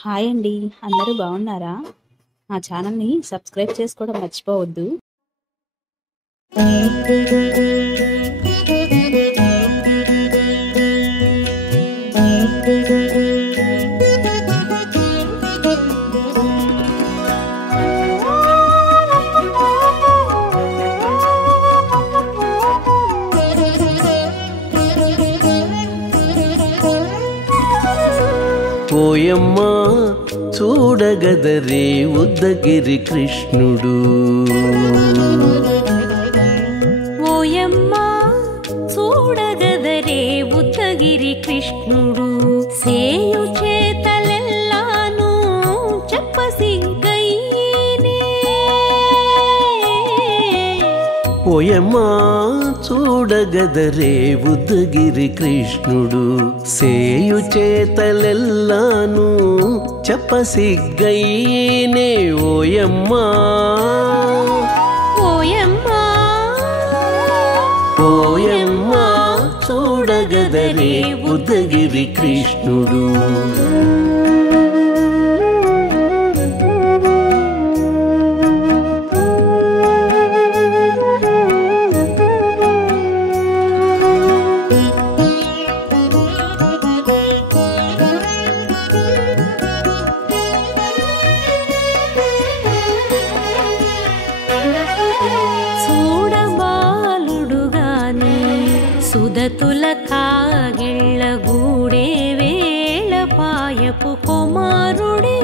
Hi అండి. అందరూ బాగున్నారా? మా ఛానల్‌ని సబ్స్క్రైబ్ చేసుకోవడం మర్చిపోవద్దు. ఓయమ్మా చూడగదరే ఉద్దగిరి కృష్ణుడు. ఓయమ్మా చూడగదరే ఉద్దగిరి కృష్ణుడు. సేయు చేతలెల్లాను చెప్పసిగ్గైనే. ఓయమ్మా చూడగదరే ఉద్దగిరి కృష్ణుడు. సేయు చేతలెల్లాను చెప్పసిగ్గైనే. ఓయమ్మా ఓయమ్మా ఓయమ్మా చూడగదరే ఉద్దగిరి కృష్ణుడు. సుదతుల కాగిళ్ళ గూడే వేళపాయపు కుమారుడే.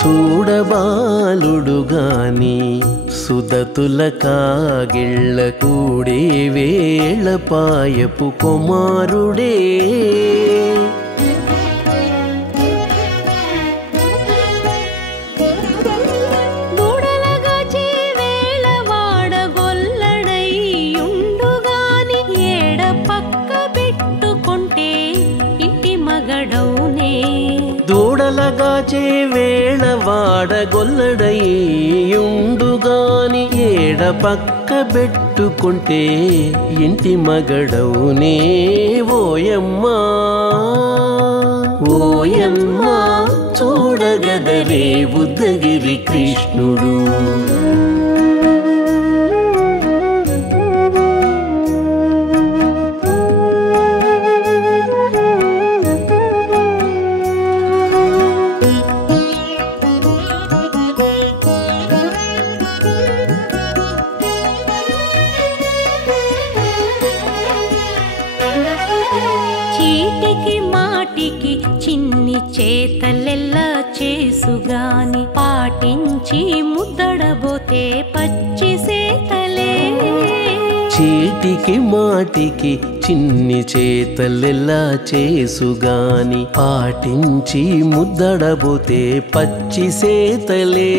చూడబాలుడుగాని సుదతుల కాగిళ్ళ కూడే వేళపాయపు కుమారుడే. దూడలగాచే వేళ వాడగొల్లడయ్యుండుగాని ఏడ పక్క పెట్టుకుంటే ఇంటి మగడవునే. ఓయమ్మా ఓయమ్మా చూడగదరే ఉద్దగిరి కృష్ణుడు. చీటికి మాటికి చిన్ని చేతలెల్లా చేసుగాని పాటించి ముద్దడబోతే పచ్చి సేతలే. చీటికి మాటికి చిన్ని చేతలెల్లా చేసుగాని పాటించి ముద్దడబోతే పచ్చి సేతలే.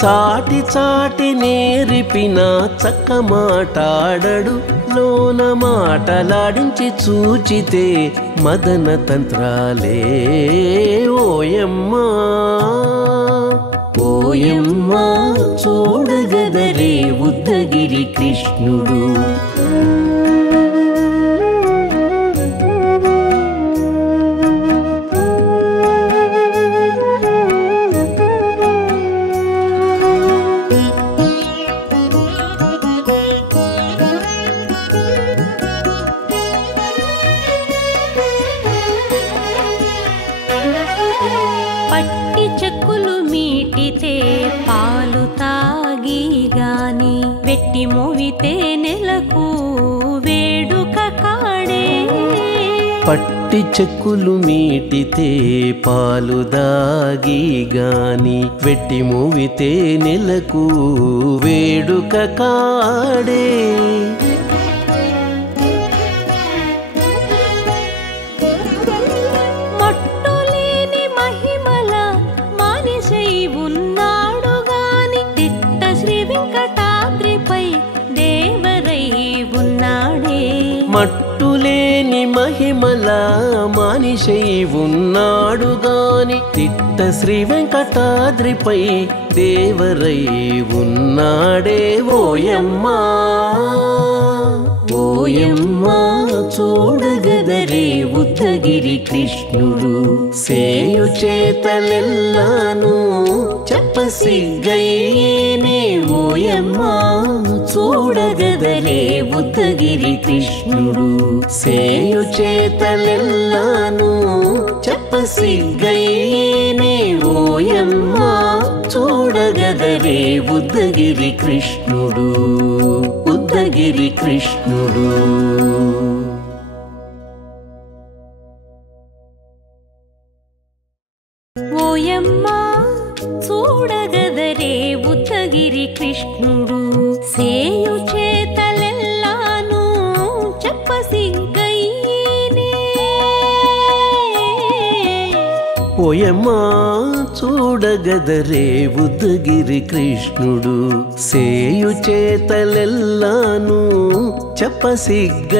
చాటి చాటి నేర్పిన చక్క మాటాడడు లోన మాటలాడించి చూచితే మదన తంత్రాలే. ఓయమ్మా ఓయమ్మా చూడగదరే ఉద్దగిరి కృష్ణుడు. పట్టి చెక్కులు మీటితే పాలు తాగి గాని వెట్టి మోవితే నెలకు వేడుక కాడే. పట్టి చెక్కులు మీటితే పాలు దాగి గాని వెట్టి మోవితే నెలకు వేడుక కాడే. మట్టులేని మహిమ తిరుమల మానిషై ఉన్నాడు గాని తిట్ట శ్రీ వెంకటాద్రిపై దేవరై ఉన్నాడే ఓయమ్మా ఓయమ్మా చూడగదరే ఉత్తగిరి కృష్ణుడు సేయు చేతలెల్లాను చెప్పసిగ్గయ్యేనే ఓయమ్మా చూడగదరే ఉత్తగిరి కృష్ణుడు సేయు చేతలెల్లాను చెప్పసిగ్గయ్యేనే ఓయమ్మా చూడగదరే ఉద్దగిరి కృష్ణుడు ఉద్దగిరి కృష్ణుడు ఓయమ్మా చూడగదరే ఉత్తగిరి కృష్ణుడు సేయు చేతలెల్లాను చెప్పసిగ్గయ్యేనే ఓయమ్మా చూడగదరే ఉద్దగిరి కృష్ణుడు సేయు చేతలెల్లాను చెప్పసిగ్గ